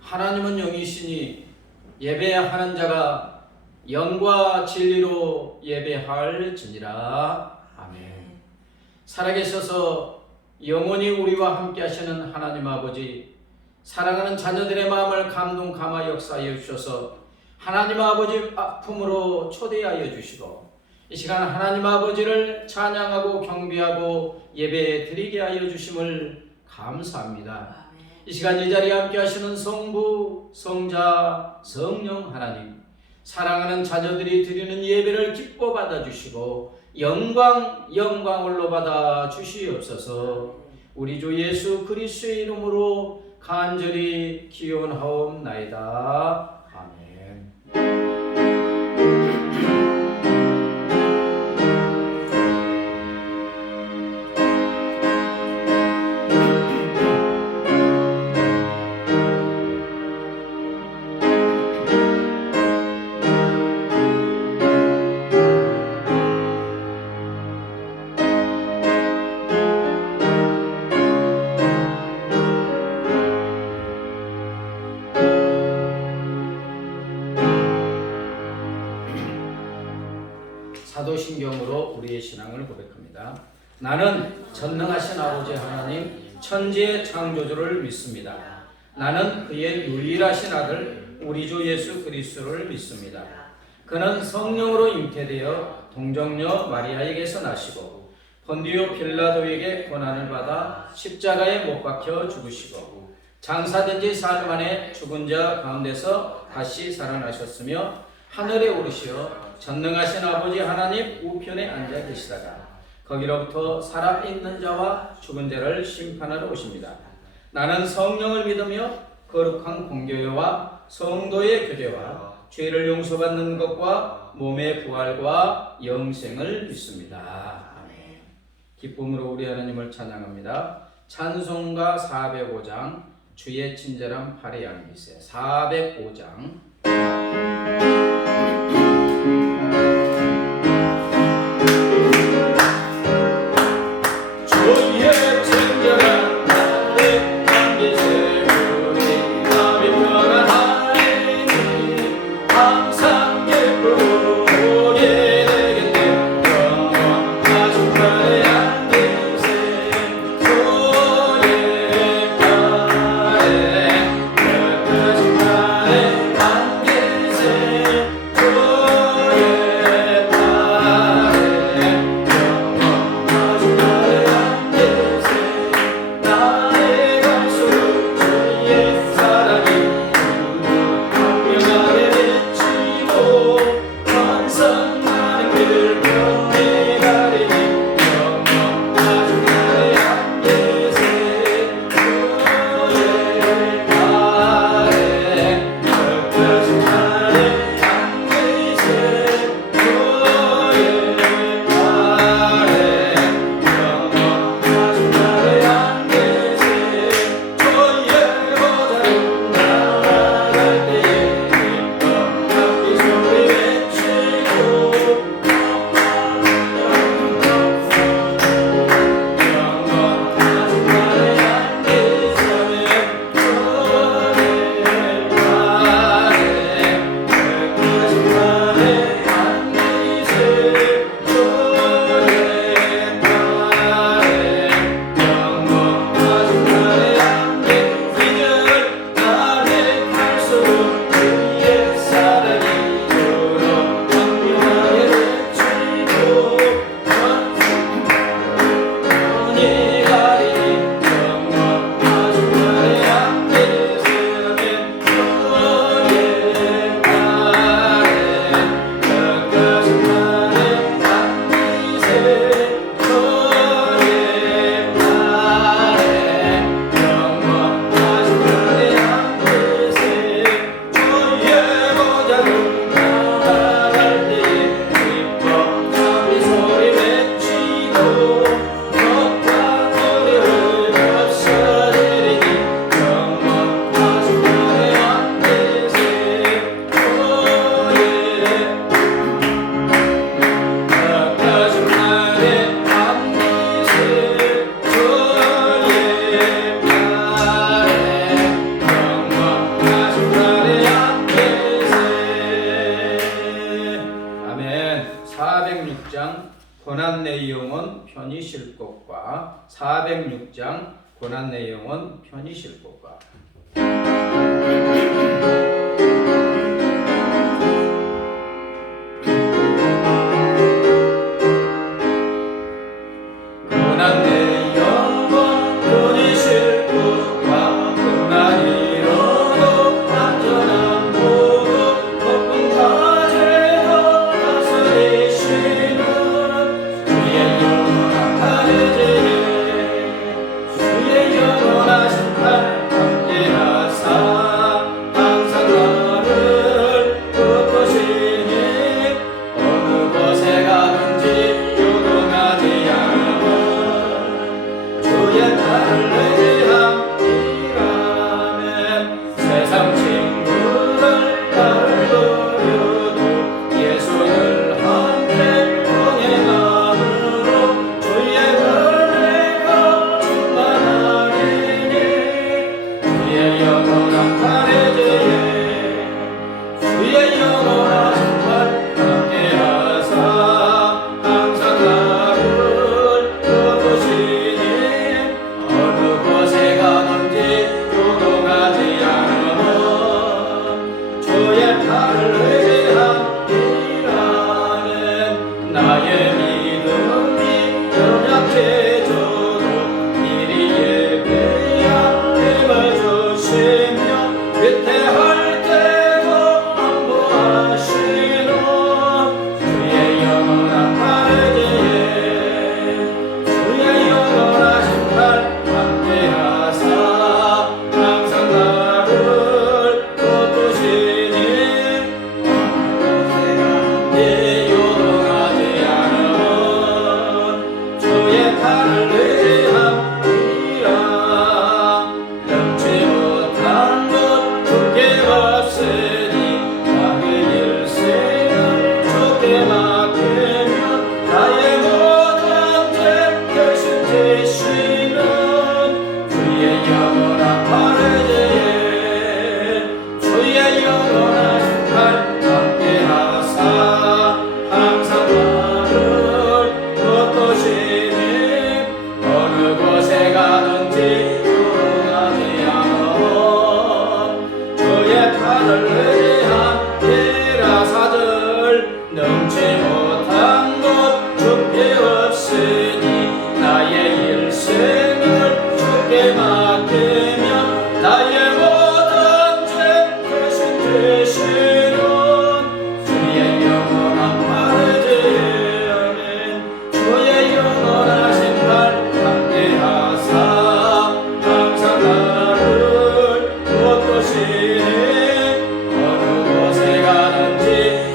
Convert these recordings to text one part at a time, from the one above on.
하나님은 영이시니 예배하는 자가 영과 진리로 예배할지니라. 아멘. 살아계셔서 영원히 우리와 함께 하시는 하나님 아버지, 사랑하는 자녀들의 마음을 감동 감화 역사하여 주셔서 하나님 아버지 품으로 초대하여 주시고 이 시간 하나님 아버지를 찬양하고 경배하고 예배 드리게 하여 주심을 감사합니다. 이 시간 이 자리에 함께 하시는 성부, 성자, 성령 하나님, 사랑하는 자녀들이 드리는 예배를 기뻐 받아주시고 영광을로 받아 주시옵소서. 우리 주 예수 그리스도의 이름으로 간절히 기원하옵나이다. 아멘. 사도신경으로 우리의 신앙을 고백합니다. 나는 전능하신 아버지 하나님 천지의 창조주를 믿습니다. 나는 그의 유일하신 아들 우리 주 예수 그리스도를 믿습니다. 그는 성령으로 잉태되어 동정녀 마리아에게서 나시고 본디오 빌라도에게 고난을 받아 십자가에 못 박혀 죽으시고 장사된 지 사흘 만에 죽은 자 가운데서 다시 살아나셨으며 하늘에 오르시어 전능하신 아버지 하나님 우편에 앉아 계시다가 거기로부터 살아있는 자와 죽은 자를 심판하러 오십니다. 나는 성령을 믿으며 거룩한 공교회와 성도의 교제와 죄를 용서받는 것과 몸의 부활과 영생을 믿습니다. 아멘. 기쁨으로 우리 하나님을 찬양합니다. 찬송가 405장 주의 친절한 팔의 양미세 405장 Oh 406장 고난 내 영혼 편히 쉴 곳과 406장 고난 내 영혼 편히 쉴 곳과 고난 내 영혼 편히 쉴 곳과 고난 이로도 안전한 보도 높은 가제도 다스리시는 주의 영원한 가제에 주의 영원하신 팔 함께하사 항상 나를 붙드시니 어느 곳에 가든지 요동하지 않아 주의 팔을 의지함이라면 세상 친구들 나를 버려도 예수를 함께 동행함으로 주의 은혜가 충만하리니 주의 영원한 팔에 주의 영원하신 팔 함께하사 항상 나를 붙드시니 어느 곳에 가든지 요동하지 않으면 주의 팔을 의지함이라면 나의 믿음이 연약해져도 미리 예배한 힘을 주시며 위태할 때도 안보하시는 주의 영원한 팔에 주의 영원하신 팔 함께하사 항상 나를 붙드시니 네 요동하지 않으면 주의 팔을 의지함이라 넘지 못한 것 주께 없으니 나의 일생을 주께 맡기면 나의 모든 죄 대신 지시는 주의 영원한 팔에 주의 영원하신 팔 함께하사 항상 나를 붙드시니 어느 곳에 가든지 요동하지 않으면 주의 팔을 의지함이라 4절 넘지 못한 것 주께 없으니 나의 일생을 주께 맡기면 나의 모든 죄 대신 지시는 주의 영원한 팔에 아멘 주의 영원하신 팔 함께하사 항상 나를 붙드시니 어느 곳에 가든지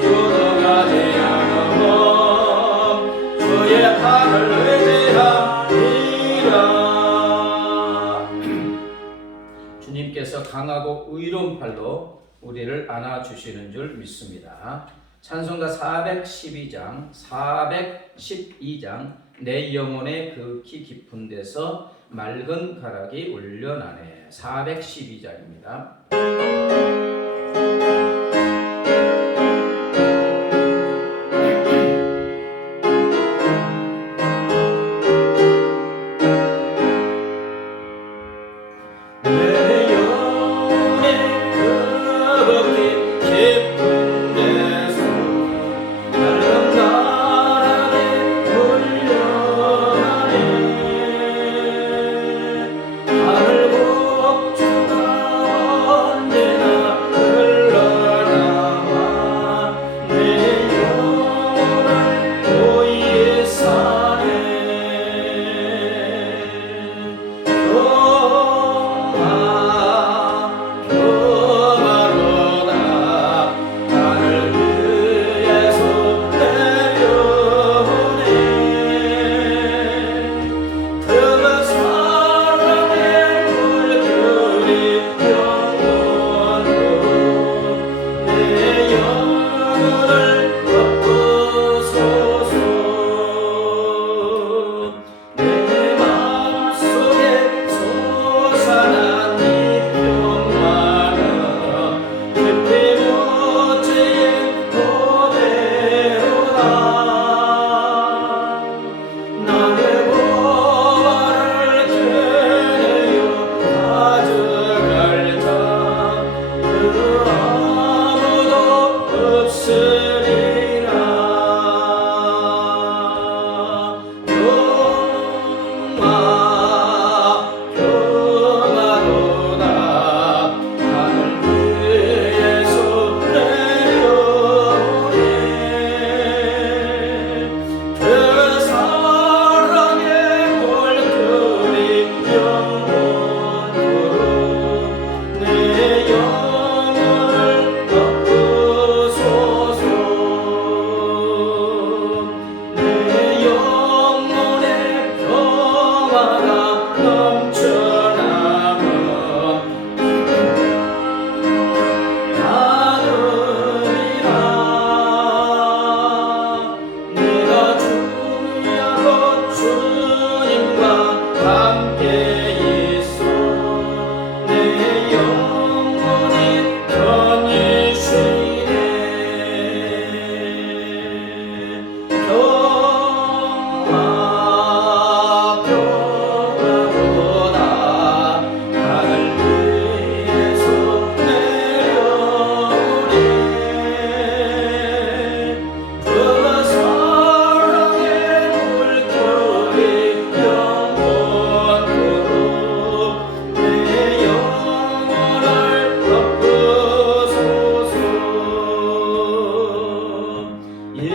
요동하지 않으면 주의 팔을 의지함이라. 주님께서 강하고 의로운 팔로 우리를 안아주시는 줄 믿습니다. 찬송가 412장, 412장 내 영혼의 극히 깊은 데서 맑은 가락이 울려나네. 412장입니다. 하늘 복주가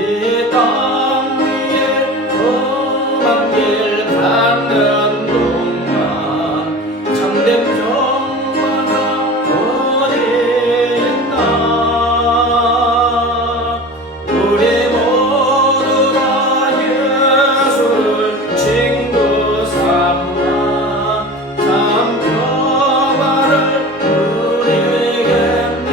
이 땅 위에 험한 길 가는 동안 참된 평화가 어디 있나. 우리 모두 다 예수를 친구 삼아 참 평화를 누리겠네.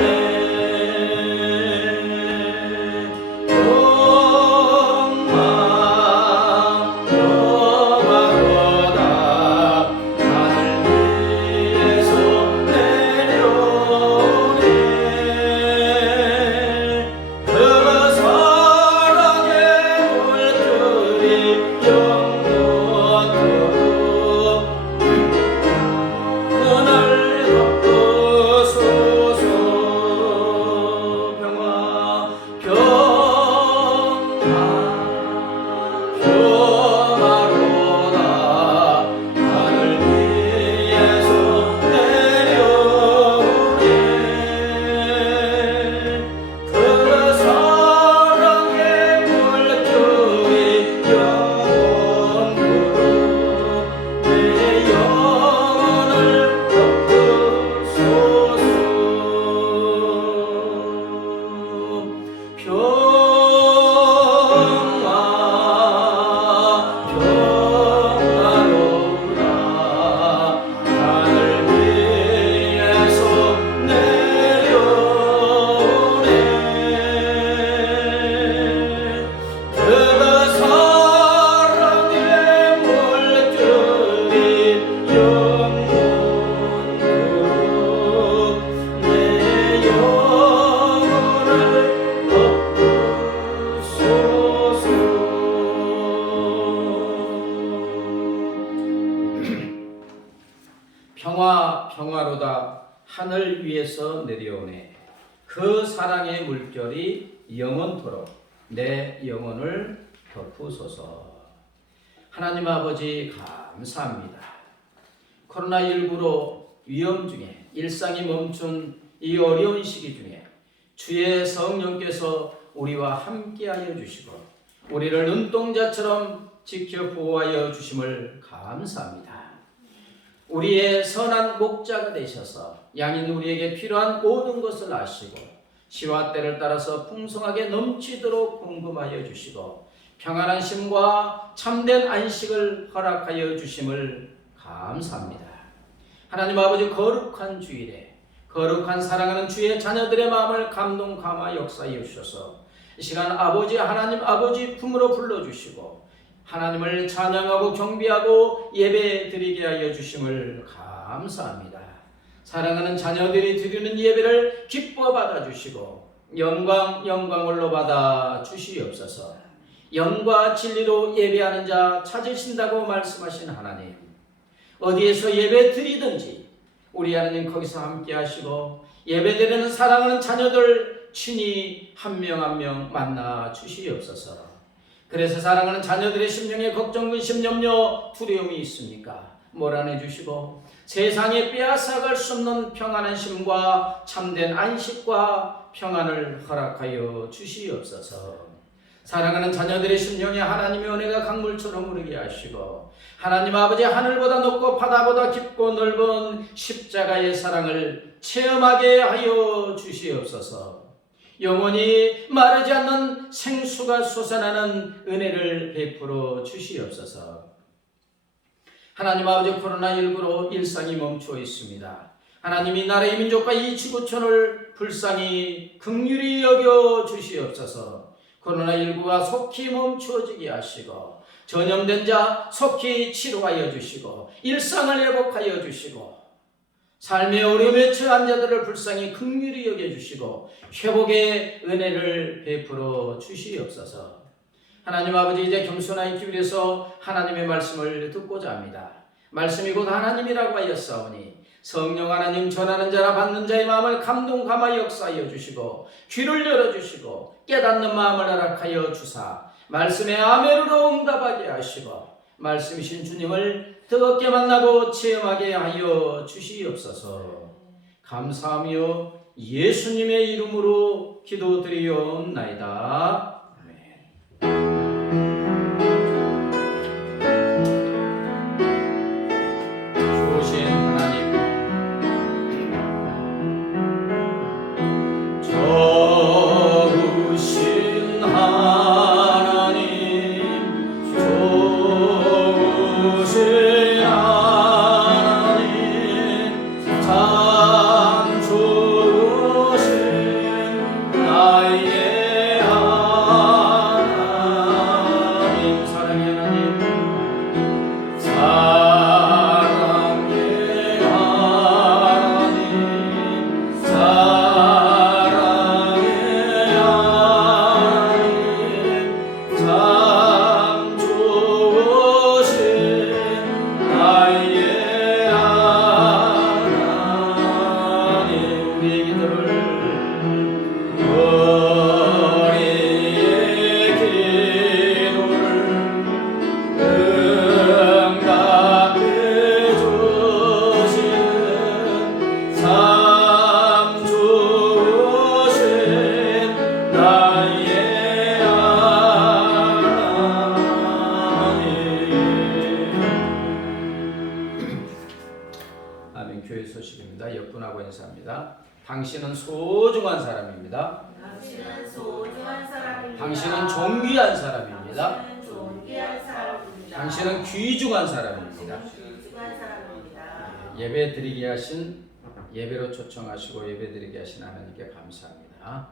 평화로다 하늘 위에서 내려오네. 그 사랑의 물결이 영원토록 내 영혼을 덮으소서. 하나님 아버지 감사합니다. 코로나19로 위험 중에 일상이 멈춘 이 어려운 시기 중에 주의 성령께서 우리와 함께하여 주시고 우리를 눈동자처럼 지켜 보호하여 주심을 감사합니다. 우리의 선한 목자가 되셔서 양인 우리에게 필요한 모든 것을 아시고 시와 때를 따라서 풍성하게 넘치도록 공급하여 주시고 평안한 심과 참된 안식을 허락하여 주심을 감사합니다. 하나님 아버지, 거룩한 주일에 거룩한 사랑하는 주의 자녀들의 마음을 감동 감화 역사하여 주셔서 이 시간 아버지 하나님 아버지 품으로 불러주시고 하나님을 찬양하고 경배하고 예배 드리게 하여 주심을 감사합니다. 사랑하는 자녀들이 드리는 예배를 기뻐 받아주시고 영광을로 받아 주시옵소서. 영과 진리로 예배하는 자 찾으신다고 말씀하신 하나님, 어디에서 예배 드리든지 우리 하나님 거기서 함께 하시고 예배드리는 사랑하는 자녀들 친히 한 명 한 명 만나 주시옵소서. 그래서 사랑하는 자녀들의 심령에 걱정, 근심, 염려, 두려움이 있습니까? 몰아내 주시고 세상에 빼앗아갈 수 없는 평안한 심과 참된 안식과 평안을 허락하여 주시옵소서. 사랑하는 자녀들의 심령에 하나님의 은혜가 강물처럼 흐르게 하시고 하나님 아버지, 하늘보다 높고 바다보다 깊고 넓은 십자가의 사랑을 체험하게 하여 주시옵소서. 영원히 마르지 않는 생수가 솟아나는 은혜를 베풀어 주시옵소서. 하나님 아버지, 코로나19로 일상이 멈추어 있습니다. 하나님이 나라의 민족과 이 지구촌을 불쌍히 긍휼히 여겨 주시옵소서. 코로나19가 속히 멈추어지게 하시고 전염된 자 속히 치료하여 주시고 일상을 회복하여 주시고 삶의 어려움에 처한 자들을 불쌍히 긍휼히 여겨주시고 회복의 은혜를 베풀어 주시옵소서. 하나님 아버지, 이제 겸손하게 기울여서 하나님의 말씀을 듣고자 합니다. 말씀이 곧 하나님이라고 하였사오니 성령 하나님 전하는 자라 받는 자의 마음을 감동 감화 역사하여 주시고 귀를 열어주시고 깨닫는 마음을 허락하여 주사 말씀의 아멘으로 응답하게 하시고 말씀이신 주님을 뜨겁게 만나고 체험하게 하여 주시옵소서. 감사하며 예수님의 이름으로 기도드리옵나이다. 아멘. 인사합니다. 당신은 소중한 사람입니다. 당신은 소중한 사람입니다. 당신은 존귀한 사람입니다. 당신은 존귀한 사람입니다. 당신은 귀중한 사람입니다. 귀중한 사람입니다. 예배 드리게 하신, 예배로 초청하시고 예배 드리게 하신 하나님께 감사합니다.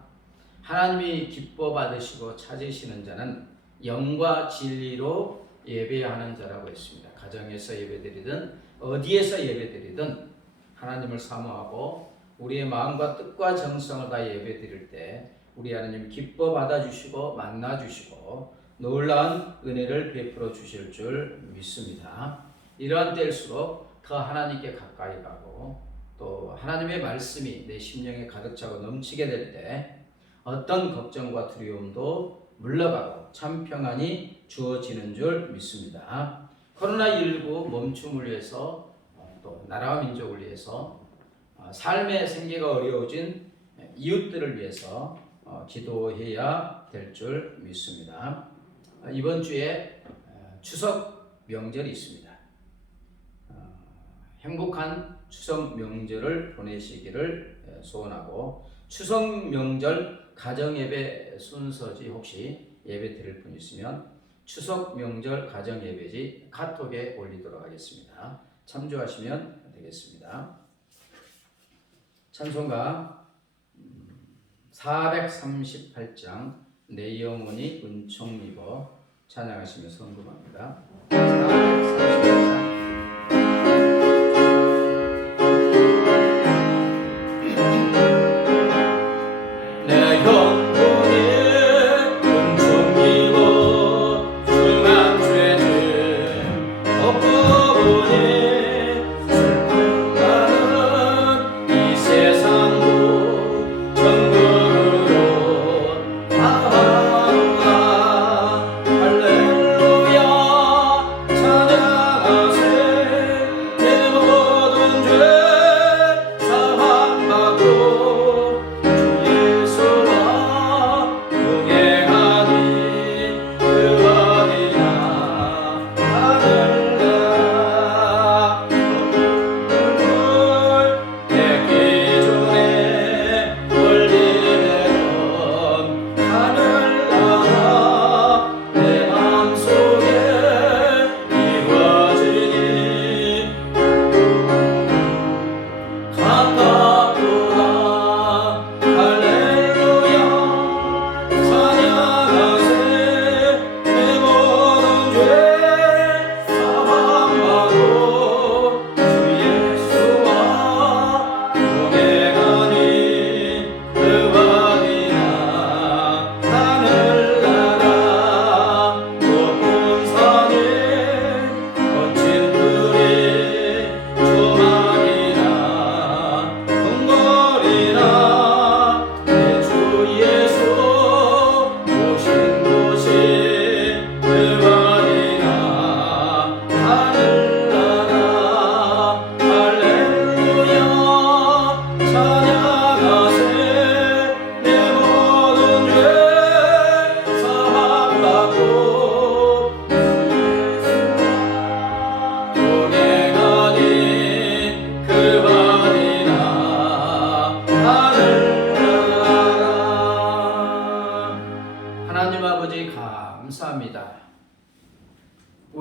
하나님이 기뻐 받으시고 찾으시는 자는 영과 진리로 예배하는 자라고 했습니다. 가정에서 예배드리든 어디에서 예배드리든 하나님을 사모하고 우리의 마음과 뜻과 정성을 다 예배드릴 때 우리 하나님 기뻐 받아주시고 만나주시고 놀라운 은혜를 베풀어 주실 줄 믿습니다. 이러한 때일수록 더 하나님께 가까이 가고 또 하나님의 말씀이 내 심령에 가득 차고 넘치게 될 때 어떤 걱정과 두려움도 물러가고 참 평안이 주어지는 줄 믿습니다. 코로나19 멈춤을 위해서 또 나라와 민족을 위해서 삶의 생계가 어려워진 이웃들을 위해서 기도해야 될 줄 믿습니다. 이번 주에 추석 명절이 있습니다. 행복한 추석 명절을 보내시기를 소원하고 추석 명절 가정예배 순서지 혹시 예배 드릴 분 있으면 추석 명절 가정예배지 카톡에 올리도록 하겠습니다. 참조하시면 되겠습니다. 찬송가 438장 내 영혼이 은총 입어 찬양하시며 성금합니다. 438장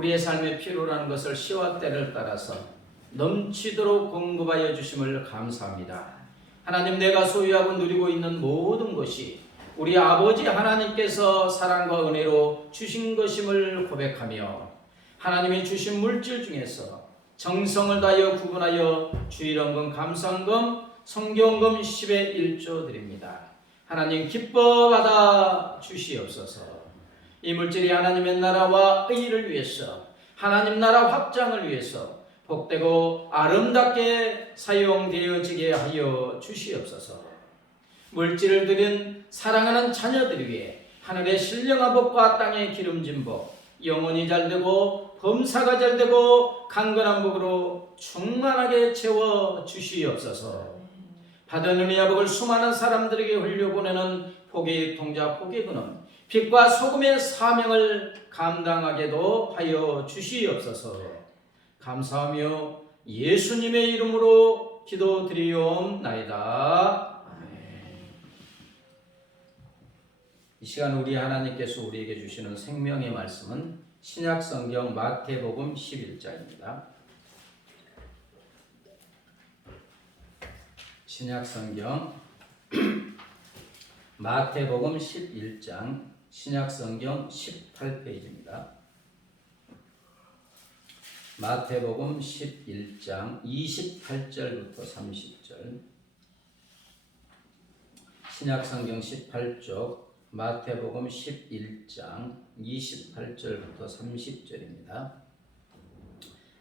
우리의 삶의 필요라는 것을 시와 때를 따라서 넘치도록 공급하여 주심을 감사합니다. 하나님, 내가 소유하고 누리고 있는 모든 것이 우리 아버지 하나님께서 사랑과 은혜로 주신 것임을 고백하며 하나님이 주신 물질 중에서 정성을 다하여 구분하여 주일원금, 감사원금, 성경금 10의 1조 드립니다. 하나님, 기뻐 받아 주시옵소서. 이 물질이 하나님의 나라와 의를 위해서, 하나님 나라 확장을 위해서 복되고 아름답게 사용되어지게 하여 주시옵소서. 물질을 드린 사랑하는 자녀들 위해 하늘의 신령한 복과 땅의 기름진 복, 영혼이 잘되고 범사가 잘되고 강건한 복으로 충만하게 채워 주시옵소서. 받은 은혜와 복을 수많은 사람들에게 흘려보내는 복의 통자 복의군은 빛과 소금의 사명을 감당하게도 하여 주시옵소서. 감사하며 예수님의 이름으로 기도드리옵나이다. 이 시간 우리 하나님께서 우리에게 주시는 생명의 말씀은 신약성경 마태복음 11장입니다. 신약성경 마태복음 11장 신약성경 18페이지입니다. 마태복음 11장 28절부터 30절, 신약성경 18쪽 마태복음 11장 28절부터 30절입니다.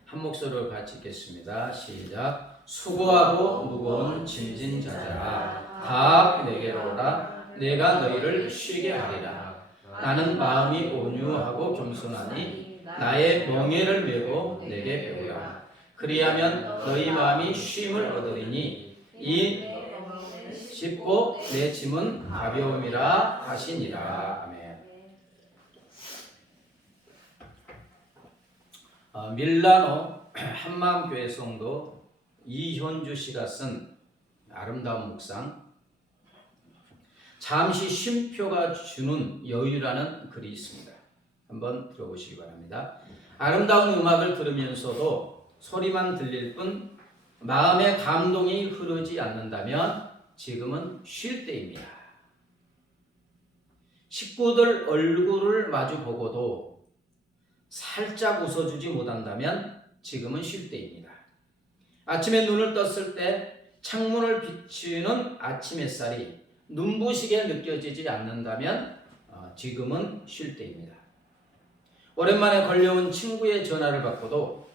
한 목소리로 같이 읽겠습니다. 시작. 수고하고 무거운 짐진 자들아 다 내게로 오라. 내가 너희를 쉬게 하리라. 나는 마음이 온유하고 겸손하니 나의 멍에를 메고 내게 배우라. 그리하면 너희 마음이 쉼을 얻으리니 이 쉽고 내 짐은 가벼움이라 하시니라. 아멘. 밀라노 한마음교회 성도 이현주 씨가 쓴 아름다운 묵상, 잠시 쉼표가 주는 여유라는 글이 있습니다. 한번 들어보시기 바랍니다. 아름다운 음악을 들으면서도 소리만 들릴 뿐 마음의 감동이 흐르지 않는다면 지금은 쉴 때입니다. 식구들 얼굴을 마주보고도 살짝 웃어주지 못한다면 지금은 쉴 때입니다. 아침에 눈을 떴을 때 창문을 비추는 아침 햇살이 눈부시게 느껴지지 않는다면 지금은 쉴 때입니다. 오랜만에 걸려온 친구의 전화를 받고도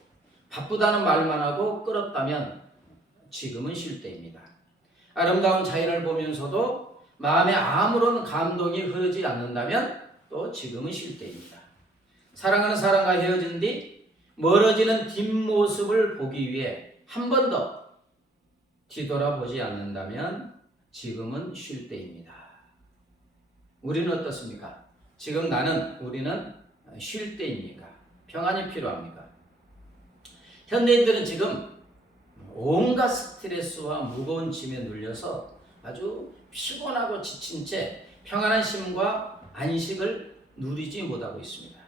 바쁘다는 말만 하고 끊었다면 지금은 쉴 때입니다. 아름다운 자연을 보면서도 마음에 아무런 감동이 흐르지 않는다면 또 지금은 쉴 때입니다. 사랑하는 사람과 헤어진 뒤 멀어지는 뒷모습을 보기 위해 한 번 더 뒤돌아보지 않는다면 지금은 쉴 때입니다. 우리는 어떻습니까? 지금 우리는 쉴 때입니까? 평안이 필요합니까? 현대인들은 지금 온갖 스트레스와 무거운 짐에 눌려서 아주 피곤하고 지친 채 평안한 쉼과 안식을 누리지 못하고 있습니다.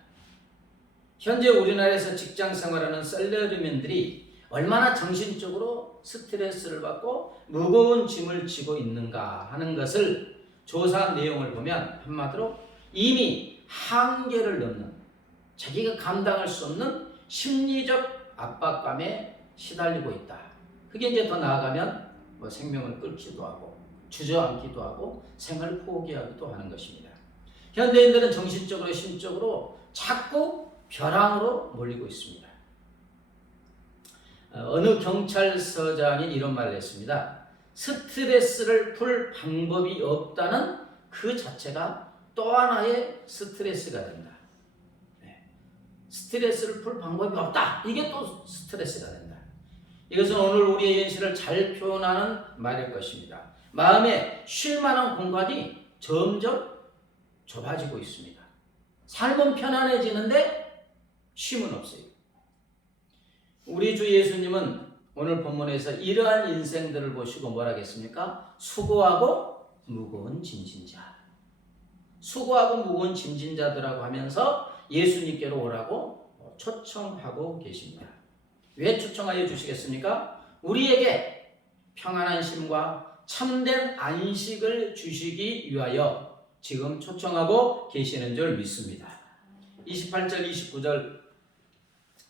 현재 우리나라에서 직장 생활하는 셀러리맨들이 얼마나 정신적으로 스트레스를 받고 무거운 짐을 지고 있는가 하는 것을 조사한 내용을 보면 한마디로 이미 한계를 넘는, 자기가 감당할 수 없는 심리적 압박감에 시달리고 있다. 그게 이제 더 나아가면 생명을 끊기도 하고 주저앉기도 하고 생을 포기하기도 하는 것입니다. 현대인들은 정신적으로 심적으로 자꾸 벼랑으로 몰리고 있습니다. 어느 경찰서장이 이런 말을 했습니다. 스트레스를 풀 방법이 없다는 그 자체가 또 하나의 스트레스가 된다. 스트레스를 풀 방법이 없다. 이게 또 스트레스가 된다. 이것은 오늘 우리의 현실을 잘 표현하는 말일 것입니다. 마음에 쉴 만한 공간이 점점 좁아지고 있습니다. 삶은 편안해지는데 쉼은 없어요. 우리 주 예수님은 오늘 본문에서 이러한 인생들을 보시고 뭐라 하겠습니까? 수고하고 무거운 짐진 자. 수고하고 무거운 짐진 자들하고 하면서 예수님께로 오라고 초청하고 계십니다. 왜 초청하여 주시겠습니까? 우리에게 평안한 쉼과 참된 안식을 주시기 위하여 지금 초청하고 계시는 줄 믿습니다. 28절 29절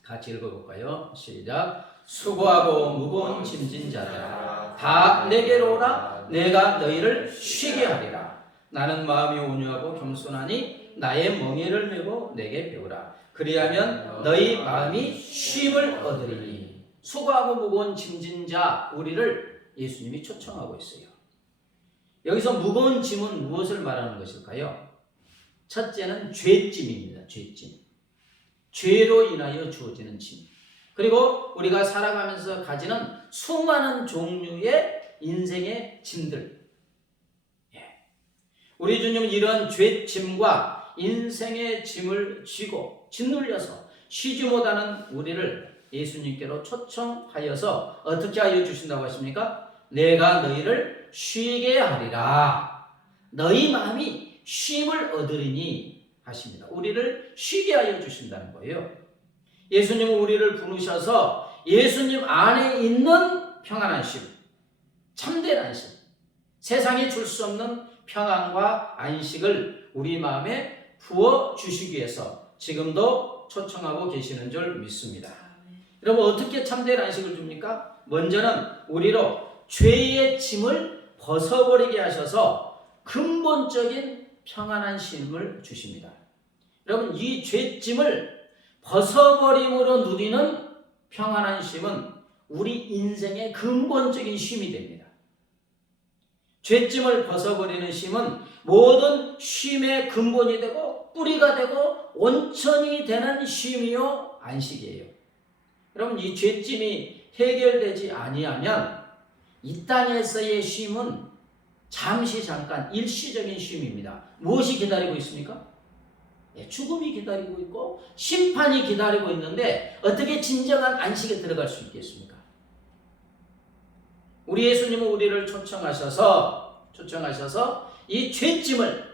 같이 읽어볼까요? 시작. 수고하고 무거운 짐진 자들아 다 내게로 오라. 내가 너희를 쉬게 하리라. 나는 마음이 온유하고 겸손하니 나의 멍에를 메고 내게 배우라. 그리하면 너희 마음이 쉼을 얻으리니. 수고하고 무거운 짐진 자 우리를 예수님이 초청하고 있어요. 여기서 무거운 짐은 무엇을 말하는 것일까요? 첫째는 죄짐입니다. 죄짐. 죄로 인하여 주어지는 짐. 그리고 우리가 살아가면서 가지는 수많은 종류의 인생의 짐들. 우리 주님은 이런 죄짐과 인생의 짐을 쥐고 짓눌려서 쉬지 못하는 우리를 예수님께로 초청하여서 어떻게 하여 주신다고 하십니까? 내가 너희를 쉬게 하리라. 너희 마음이 쉼을 얻으리니 하십니다. 우리를 쉬게 하여 주신다는 거예요. 예수님은 우리를 부르셔서 예수님 안에 있는 평안한 쉼, 참된 안식, 세상에 줄 수 없는 평안과 안식을 우리 마음에 부어 주시기 위해서 지금도 초청하고 계시는 줄 믿습니다. 여러분, 어떻게 참된 안식을 줍니까? 먼저는 우리로 죄의 짐을 벗어버리게 하셔서 근본적인 평안한 쉼을 주십니다. 여러분, 이 죄짐을 벗어버림으로 누리는 평안한 쉼은 우리 인생의 근본적인 쉼이 됩니다. 죄짐을 벗어버리는 쉼은 모든 쉼의 근본이 되고 뿌리가 되고 온천이 되는 쉼이요 안식이에요. 여러분, 이 죄짐이 해결되지 아니하면 이 땅에서의 쉼은 잠시 잠깐 일시적인 쉼입니다. 무엇이 기다리고 있습니까? 죽음이 기다리고 있고 심판이 기다리고 있는데 어떻게 진정한 안식에 들어갈 수 있겠습니까? 우리 예수님은 우리를 초청하셔서 이 죄짐을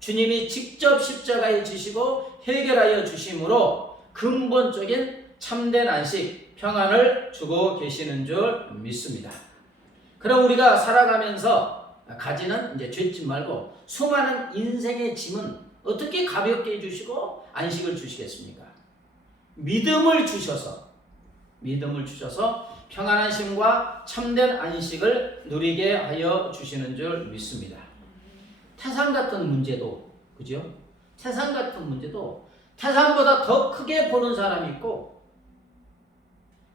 주님이 직접 십자가에 지시고 해결하여 주심으로 근본적인 참된 안식, 평안을 주고 계시는 줄 믿습니다. 그럼 우리가 살아가면서 가지는 이제 죄짐 말고 수많은 인생의 짐은 어떻게 가볍게 해주시고 안식을 주시겠습니까? 믿음을 주셔서 평안한 쉼과 참된 안식을 누리게 하여 주시는 줄 믿습니다. 태산 같은 문제도, 그죠? 태산 같은 문제도 태산보다 더 크게 보는 사람이 있고,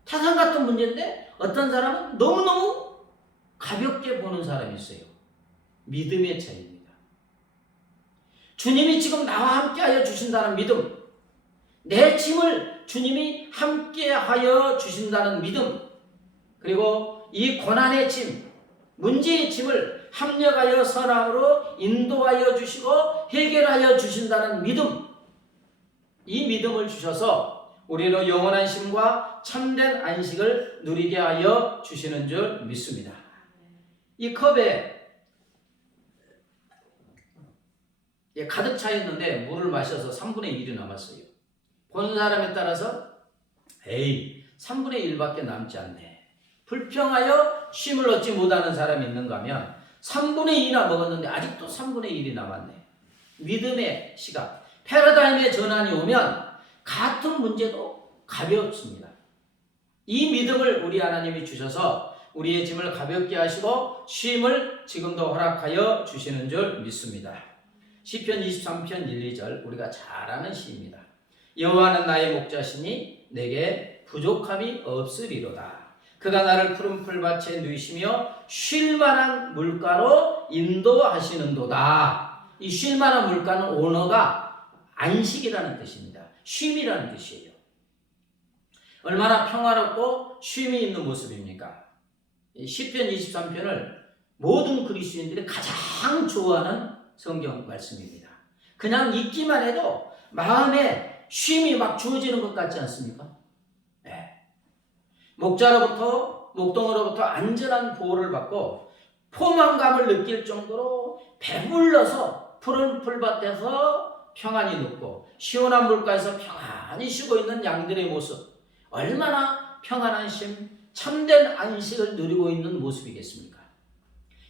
태산 같은 문제인데 어떤 사람은 너무너무 가볍게 보는 사람이 있어요. 믿음의 차이입니다. 주님이 지금 나와 함께 하여 주신다는 믿음, 내 짐을 주님이 함께 하여 주신다는 믿음, 그리고 이 고난의 짐, 문제의 짐을 합력하여 선함으로 인도하여 주시고 해결하여 주신다는 믿음, 이 믿음을 주셔서 우리로 영원한 쉼과 참된 안식을 누리게 하여 주시는 줄 믿습니다. 이 컵에 가득 차 있는데 물을 마셔서 3분의 1이 남았어요. 보는 사람에 따라서 3분의 1밖에 남지 않네. 불평하여 쉼을 얻지 못하는 사람이 있는가 하면 3분의 2나 먹었는데 아직도 3분의 1이 남았네. 믿음의 시각, 패러다임의 전환이 오면 같은 문제도 가벼워집니다. 이 믿음을 우리 하나님이 주셔서 우리의 짐을 가볍게 하시고 쉼을 지금도 허락하여 주시는 줄 믿습니다. 시편 23편 1, 2절 우리가 잘 아는 시입니다. 여호와는 나의 목자시니 내게 부족함이 없으리로다. 그가 나를 푸른 풀밭에 누이시며 쉴만한 물가로 인도하시는도다. 이 쉴만한 물가는 언어가 안식이라는 뜻입니다. 쉼이라는 뜻이에요. 얼마나 평화롭고 쉼이 있는 모습입니까? 시편 23편을 모든 그리스도인들이 가장 좋아하는 성경 말씀입니다. 그냥 읽기만 해도 마음에 쉼이 막 주어지는 것 같지 않습니까? 네. 목동으로부터 안전한 보호를 받고 포만감을 느낄 정도로 배불러서 푸른 풀밭에서 평안히 눕고 시원한 물가에서 평안히 쉬고 있는 양들의 모습, 얼마나 평안한 쉼, 참된 안식을 누리고 있는 모습이겠습니까?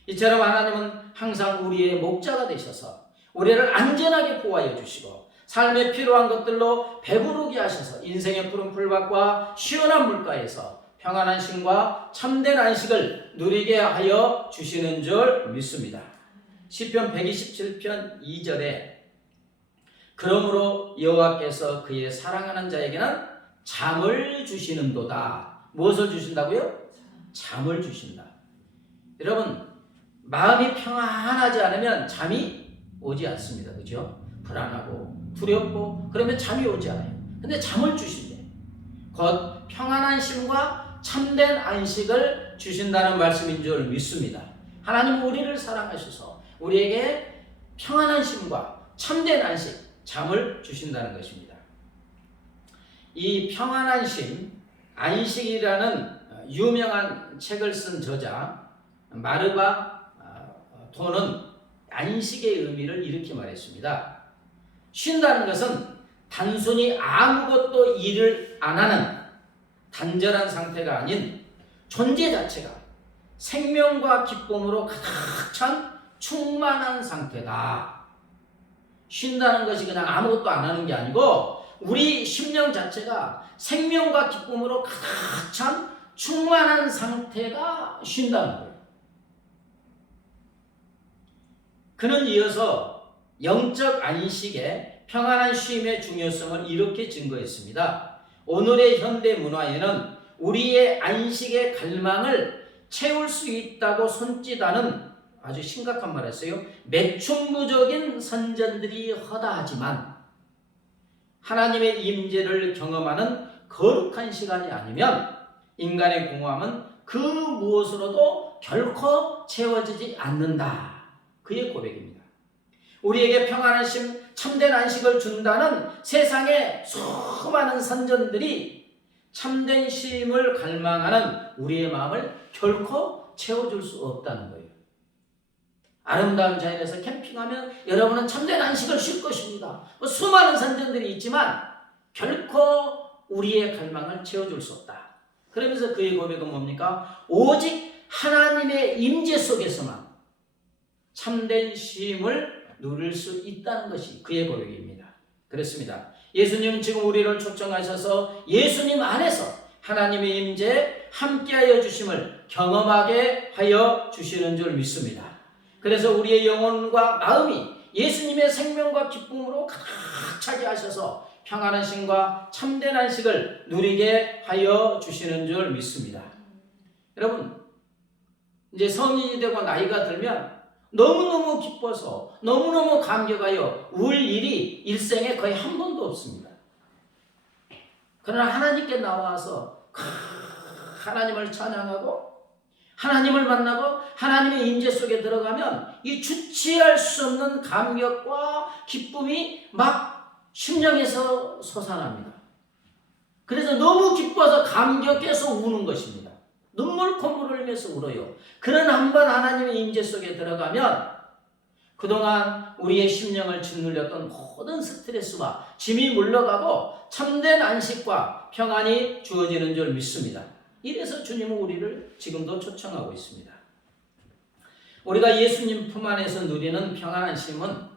이처럼 하나님은 항상 우리의 목자가 되셔서 우리를 안전하게 보호하여 주시고 삶에 필요한 것들로 배부르게 하셔서 인생의 푸른 풀밭과 시원한 물가에서 평안한 쉼과 참된 안식을 누리게 하여 주시는 줄 믿습니다. 시편 127편 2절에 그러므로 여호와께서 그의 사랑하는 자에게는 잠을 주시는도다. 무엇을 주신다고요? 잠을 주신다. 여러분, 마음이 평안하지 않으면 잠이 오지 않습니다. 그죠? 불안하고 두렵고 그러면 잠이 오지 않아요. 근데 잠을 주신대. 곧 평안한 쉼과 참된 안식을 주신다는 말씀인 줄 믿습니다. 하나님은 우리를 사랑하셔서 우리에게 평안한 쉼과 참된 안식, 잠을 주신다는 것입니다. 이 평안한 쉼, 안식이라는 유명한 책을 쓴 저자 마르바 도는 안식의 의미를 이렇게 말했습니다. 쉰다는 것은 단순히 아무것도 일을 안 하는 단절한 상태가 아닌 존재 자체가 생명과 기쁨으로 가득 찬 충만한 상태다. 쉰다는 것이 그냥 아무것도 안 하는 게 아니고 우리 심령 자체가 생명과 기쁨으로 가득 찬 충만한 상태가 쉰다는 거예요. 그는 이어서 영적 안식의 평안한 쉼의 중요성을 이렇게 증거했습니다. 오늘의 현대 문화에는 우리의 안식의 갈망을 채울 수 있다고 손짓하는 아주 심각한 말 했어요. 매춘부적인 선전들이 허다하지만 하나님의 임재를 경험하는 거룩한 시간이 아니면 인간의 공허함은 그 무엇으로도 결코 채워지지 않는다. 그의 고백입니다. 우리에게 평안한 쉼, 참된 안식을 준다는 세상의 수많은 선전들이 참된 쉼을 갈망하는 우리의 마음을 결코 채워줄 수 없다는 거예요. 아름다운 자연에서 캠핑하면 여러분은 참된 안식을 쉴 것입니다. 수많은 선전들이 있지만 결코 우리의 갈망을 채워줄 수 없다. 그러면서 그의 고백은 뭡니까? 오직 하나님의 임재 속에서만 참된 쉼을 누릴 수 있다는 것이 그의 고백입니다. 그렇습니다. 예수님은 지금 우리를 초청하셔서 예수님 안에서 하나님의 임재에 함께하여 주심을 경험하게 하여 주시는 줄 믿습니다. 그래서 우리의 영혼과 마음이 예수님의 생명과 기쁨으로 가득 차게 하셔서 평안한 쉼과 참된 안식을 누리게 하여 주시는 줄 믿습니다. 여러분, 이제 성인이 되고 나이가 들면 너무너무 기뻐서 너무너무 감격하여 울 일이 일생에 거의 한 번도 없습니다. 그러나 하나님께 나와서 하나님을 찬양하고 하나님을 만나고 하나님의 임재 속에 들어가면 이 주체할 수 없는 감격과 기쁨이 막 심령에서 솟아납니다. 그래서 너무 기뻐서 감격해서 우는 것입니다. 눈물 콧물을 흘리면서 울어요. 그런 한번 하나님의 임재 속에 들어가면 그동안 우리의 심령을 짓눌렸던 모든 스트레스와 짐이 물러가고 참된 안식과 평안이 주어지는 줄 믿습니다. 이래서 주님은 우리를 지금도 초청하고 있습니다. 우리가 예수님 품 안에서 누리는 평안한 쉼은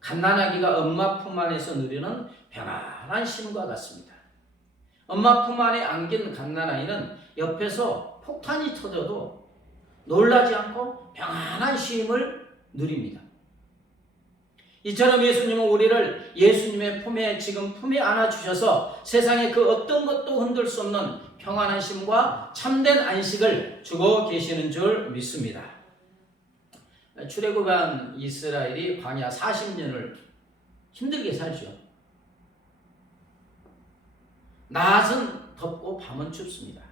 갓난아기가 엄마 품 안에서 누리는 편안한 쉼과 같습니다. 엄마 품 안에 안긴 갓난아이는 옆에서 폭탄이 터져도 놀라지 않고 평안한 쉼을 누립니다. 이처럼 예수님은 우리를 예수님의 품에 지금 품에 안아주셔서 세상의 그 어떤 것도 흔들 수 없는 평안한 쉼과 참된 안식을 주고 계시는 줄 믿습니다. 출애굽한 이스라엘이 광야 40년을 힘들게 살죠. 낮은 덥고 밤은 춥습니다.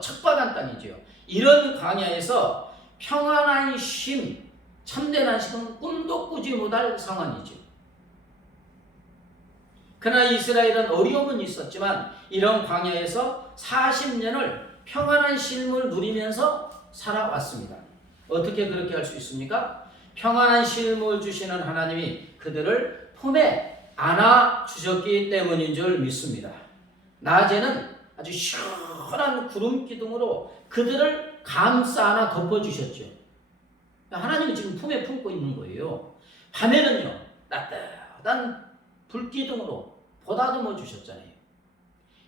척박한 땅이죠. 이런 광야에서 평안한 쉼, 참된 안식은 꿈도 꾸지 못할 상황이죠. 그러나 이스라엘은 어려움은 있었지만 이런 광야에서 40년을 평안한 쉼을 누리면서 살아왔습니다. 어떻게 그렇게 할 수 있습니까? 평안한 쉼을 주시는 하나님이 그들을 품에 안아주셨기 때문인 줄 믿습니다. 낮에는 아주 시원한 구름 기둥으로 그들을 감싸 안아 덮어주셨죠. 하나님이 지금 품에 품고 있는 거예요. 밤에는요, 따뜻한 불기둥으로 보다듬어 주셨잖아요.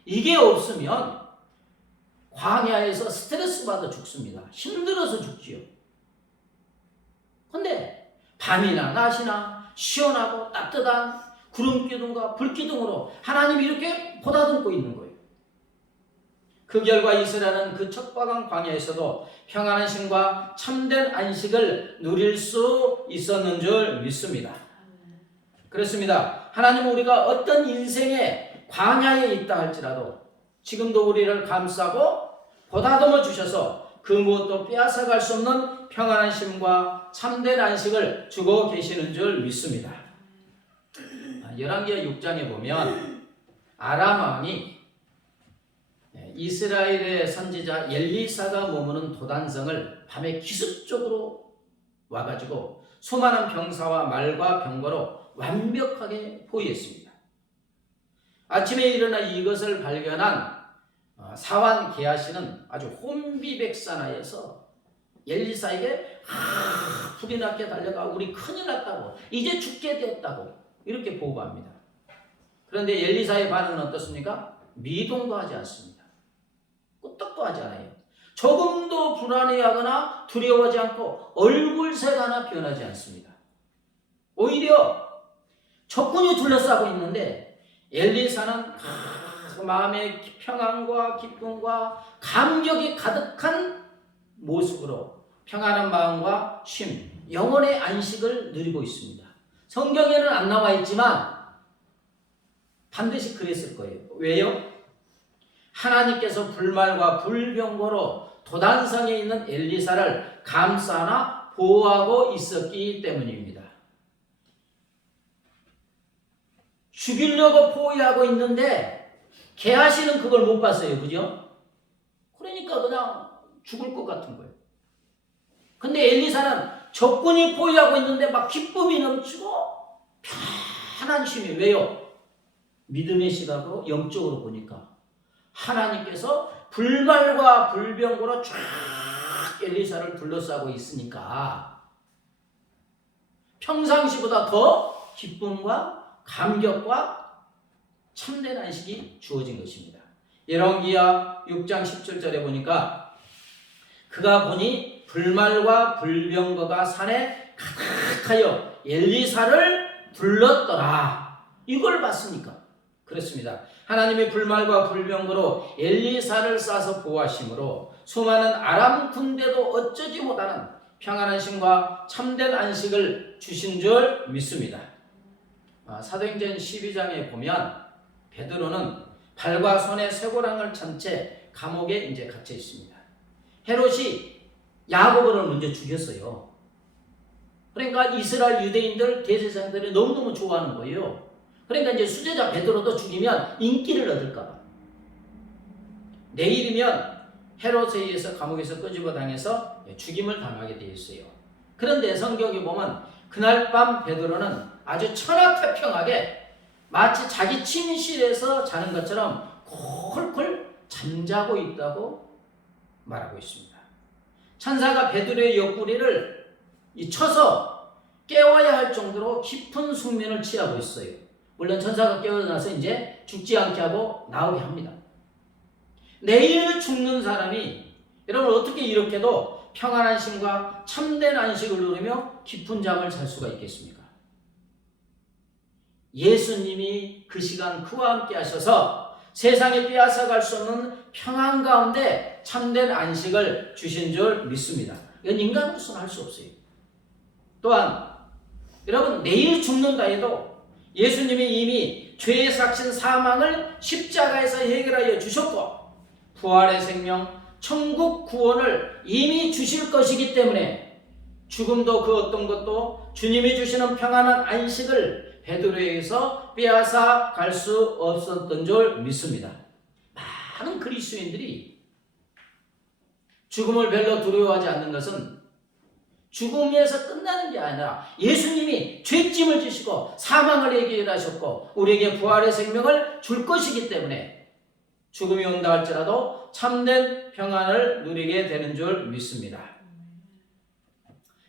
이게 없으면 광야에서 스트레스 받아 죽습니다. 힘들어서 죽지요. 근데 밤이나 낮이나 시원하고 따뜻한 구름기둥과 불기둥으로 하나님이 이렇게 보다듬고 있는 거예요. 그 결과 이스라엘은 그 척박한 광야에서도 평안한 쉼과 참된 안식을 누릴 수 있었는 줄 믿습니다. 그렇습니다. 하나님은 우리가 어떤 인생의 광야에 있다 할지라도 지금도 우리를 감싸고 보다듬어 주셔서 그 무엇도 빼앗아갈 수 없는 평안한 쉼과 참된 안식을 주고 계시는 줄 믿습니다. 열왕기하 6장에 보면 아람 왕이 이스라엘의 선지자 엘리사가 머무는 도단성을 밤에 기습적으로 와가지고 수많은 병사와 말과 병거로 완벽하게 포위했습니다. 아침에 일어나 이것을 발견한 사환 게하시는 아주 혼비백산하여서 엘리사에게 불이 났게 달려가 우리 큰일 났다고, 이제 죽게 되었다고 이렇게 보고합니다. 그런데 엘리사의 반응은 어떻습니까? 미동도 하지 않습니다. 끄떡도 하지 않아요. 조금도 불안해하거나 두려워하지 않고 얼굴색 하나 변하지 않습니다. 오히려 적군이 둘러싸고 있는데 엘리사는 마음의 평안과 기쁨과 감격이 가득한 모습으로 평안한 마음과 쉼, 영혼의 안식을 누리고 있습니다. 성경에는 안 나와 있지만 반드시 그랬을 거예요. 왜요? 하나님께서 불말과 불병거로 도단성에 있는 엘리사를 감싸나 보호하고 있었기 때문입니다. 죽이려고 포위하고 있는데 게하시는 그걸 못 봤어요. 그죠? 그러니까 그냥 죽을 것 같은 거예요. 근데 엘리사는 적군이 포위하고 있는데 막 기쁨이 넘치고 편한 쉼이. 왜요? 믿음의 시각으로 영적으로 보니까 하나님께서 불말과 불병거로 쫙 엘리사를 둘러싸고 있으니까 평상시보다 더 기쁨과 감격과 참된 안식이 주어진 것입니다. 열왕기하 6장 17절에 보니까 그가 보니 불말과 불병거가 산에 가득하여 엘리사를 둘렀더라. 이걸 봤으니까 그렇습니다. 하나님의 불말과 불병거로 엘리사를 쏴서 보호하심으로 수많은 아람 군대도 어쩌지 못하는 평안한 쉼과 참된 안식을 주신 줄 믿습니다. 사도행전 12장에 보면 베드로는 발과 손에 쇠고랑을 찬 채 감옥에 이제 갇혀 있습니다. 헤롯이 야고보를 먼저 죽였어요. 그러니까 이스라엘 유대인들 대제사장들이 너무너무 좋아하는 거예요. 그러니까 이제 수제자 베드로도 죽이면 인기를 얻을까봐. 내일이면 헤롯에 의해서 감옥에서 끄집어 당해서 죽임을 당하게 되어 있어요. 그런데 성경에 보면 그날 밤 베드로는 아주 천하태평하게 마치 자기 침실에서 자는 것처럼 콜콜 잠자고 있다고 말하고 있습니다. 천사가 베드로의 옆구리를 쳐서 깨워야 할 정도로 깊은 숙면을 취하고 있어요. 물론 천사가 깨어나서 이제 죽지 않게 하고 나오게 합니다. 내일 죽는 사람이 여러분 어떻게 이렇게도 평안한 쉼과 참된 안식을 누리며 깊은 잠을 잘 수가 있겠습니까? 예수님이 그 시간 그와 함께 하셔서 세상에 빼앗아갈 수 없는 평안 가운데 참된 안식을 주신 줄 믿습니다. 이건 인간으로서는 할 수 없어요. 또한 여러분 내일 죽는다 해도 예수님이 이미 죄의 삭신 사망을 십자가에서 해결하여 주셨고 부활의 생명, 천국 구원을 이미 주실 것이기 때문에 죽음도 그 어떤 것도 주님이 주시는 평안한 안식을 베드로에게서 빼앗아 갈 수 없었던 줄 믿습니다. 많은 그리스도인들이 죽음을 별로 두려워하지 않는 것은 죽음에서 끝나는 게 아니라 예수님이 죄짐을 지시고 사망을 해결하셨고 우리에게 부활의 생명을 줄 것이기 때문에 죽음이 온다 할지라도 참된 평안을 누리게 되는 줄 믿습니다.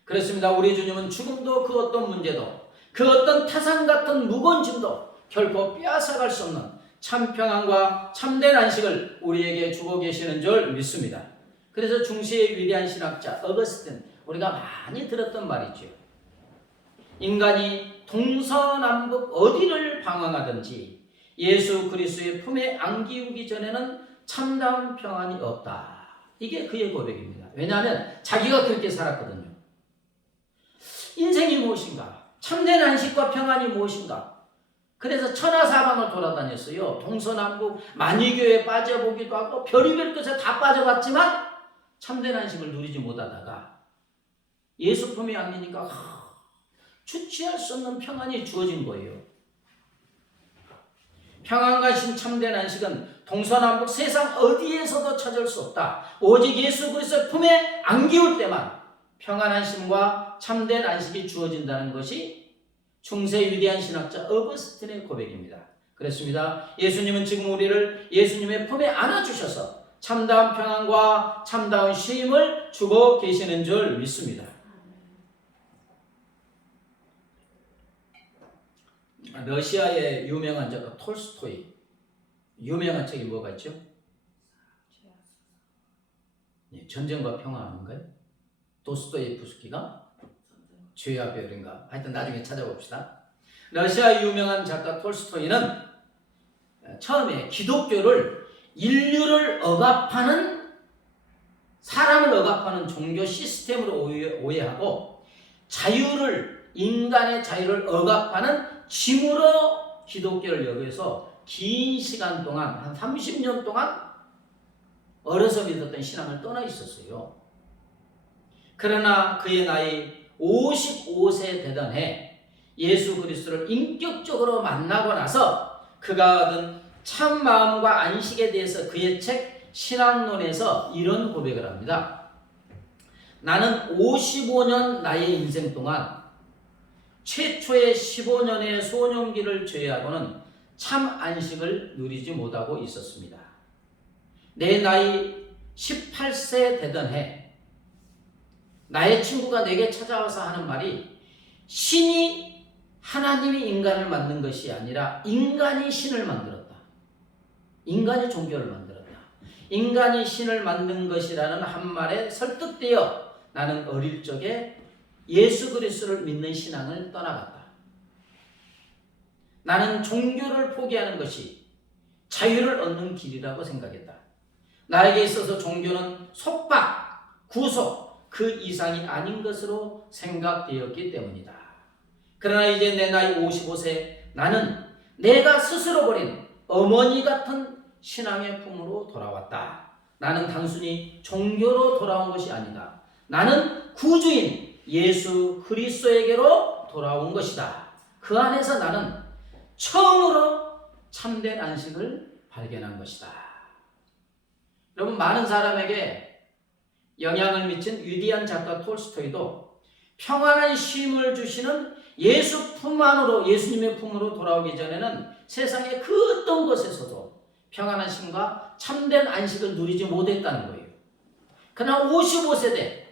그렇습니다. 우리 주님은 죽음도 그 어떤 문제도 그 어떤 태산 같은 무거운 짐도 결코 빼앗아갈 수 없는 참 평안과 참된 안식을 우리에게 주고 계시는 줄 믿습니다. 그래서 중세의 위대한 신학자 어거스틴 우리가 많이 들었던 말이죠. 인간이 동서남북 어디를 방황하든지 예수 그리스도의 품에 안기우기 전에는 참다운 평안이 없다. 이게 그의 고백입니다. 왜냐하면 자기가 그렇게 살았거든요. 인생이 무엇인가? 참된 안식과 평안이 무엇인가? 그래서 천하사방을 돌아다녔어요. 동서남북 만이교에 빠져보기도 하고 별의별 것에 다 빠져봤지만 참된 안식을 누리지 못하다가 예수 품에 안기니까 주체할 수 없는 평안이 주어진 거예요. 평안과 신 참된 안식은 동서남북 세상 어디에서도 찾을 수 없다. 오직 예수 그리스도의 품에 안기울 때만 평안한 심과 참된 안식이 주어진다는 것이 중세 위대한 신학자 어거스틴의 고백입니다. 그렇습니다. 예수님은 지금 우리를 예수님의 품에 안아주셔서 참다운 평안과 참다운 쉼을 주고 계시는 줄 믿습니다. 러시아의 유명한 작가 톨스토이, 유명한 책이 뭐가 있죠? 전쟁과 평화 아닌가요? 도스토예프스키가 죄와 별인가? 하여튼 나중에 찾아봅시다. 러시아 유명한 작가 톨스토이는 처음에 기독교를 인류를 억압하는, 사람을 억압하는 종교 시스템으로 오해하고 자유를, 인간의 자유를 억압하는 짐으로 기독교를 여기서 긴 시간 동안, 한 30년 동안 어려서 믿었던 신앙을 떠나 있었어요. 그러나 그의 나이 55세 되던 해 예수 그리스도를 인격적으로 만나고 나서 그가 얻은 참 마음과 안식에 대해서 그의 책 신앙론에서 이런 고백을 합니다. 나는 55년 나의 인생 동안 최초의 15년의 소년기를 제외하고는 참 안식을 누리지 못하고 있었습니다. 내 나이 18세 되던 해 나의 친구가 내게 찾아와서 하는 말이, 신이, 하나님이 인간을 만든 것이 아니라 인간이 신을 만들었다. 인간이 종교를 만들었다. 인간이 신을 만든 것이라는 한 말에 설득되어 나는 어릴 적에 예수 그리스도를 믿는 신앙을 떠나갔다. 나는 종교를 포기하는 것이 자유를 얻는 길이라고 생각했다. 나에게 있어서 종교는 속박, 구속, 그 이상이 아닌 것으로 생각되었기 때문이다. 그러나 이제 내 나이 55세, 나는 내가 스스로 버린 어머니 같은 신앙의 품으로 돌아왔다. 나는 단순히 종교로 돌아온 것이 아니다. 나는 구주인 예수 그리스도에게로 돌아온 것이다. 그 안에서 나는 처음으로 참된 안식을 발견한 것이다. 여러분, 많은 사람에게 영향을 미친 위대한 작가 톨스토이도 평안한 쉼을 주시는 예수 품 안으로, 예수님의 품으로 돌아오기 전에는 세상의 그 어떤 곳에서도 평안한 쉼과 참된 안식을 누리지 못했다는 거예요. 그러나 55세 때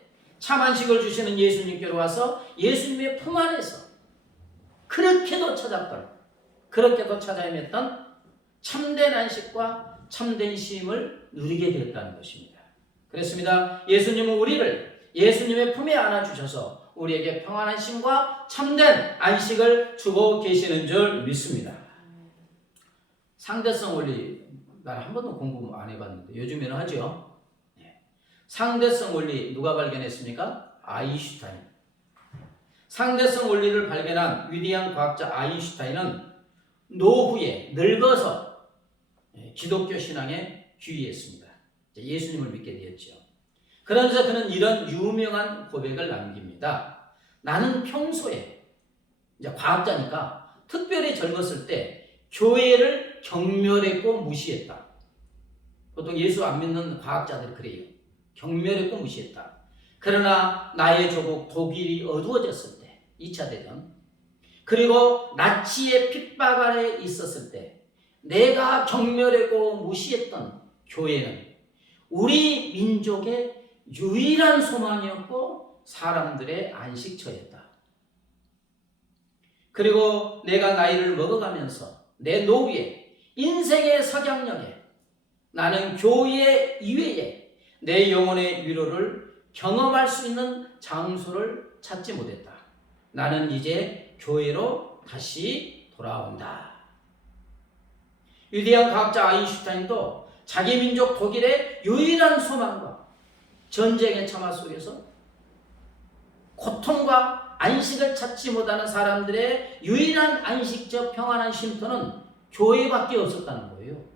참 안식을 주시는 예수님께로 와서 예수님의 품 안에서 그렇게도 찾았던, 그렇게도 찾아 헤맸던 참된 안식과 참된 쉼을 누리게 되었다는 것입니다. 그렇습니다. 예수님은 우리를 예수님의 품에 안아주셔서 우리에게 평안한 쉼과 참된 안식을 주고 계시는 줄 믿습니다. 상대성 원리, 난 한 번도 공부 안 해봤는데 요즘에는 하죠. 상대성 원리 누가 발견했습니까? 아인슈타인. 상대성 원리를 발견한 위대한 과학자 아인슈타인은 노후에 늙어서 기독교 신앙에 귀의했습니다. 예수님을 믿게 되었죠. 그러면서 그는 이런 유명한 고백을 남깁니다. 나는 평소에, 이제 과학자니까 특별히 젊었을 때 교회를 경멸했고 무시했다. 보통 예수 안 믿는 과학자들이 그래요. 경멸했고 무시했다. 그러나 나의 조국 독일이 어두워졌을 때, 2차 대전, 그리고 나치의 핍박 아래 있었을 때 내가 경멸했고 무시했던 교회는 우리 민족의 유일한 소망이었고 사람들의 안식처였다. 그리고 내가 나이를 먹어가면서 내 노후에, 인생의 석양역에 나는 교회 이외에 내 영혼의 위로를 경험할 수 있는 장소를 찾지 못했다. 나는 이제 교회로 다시 돌아온다. 위대한 과학자 아인슈타인도 자기 민족 독일의 유일한 소망과 전쟁의 참화 속에서 고통과 안식을 찾지 못하는 사람들의 유일한 안식적 평안한 쉼터는 교회밖에 없었다는 거예요.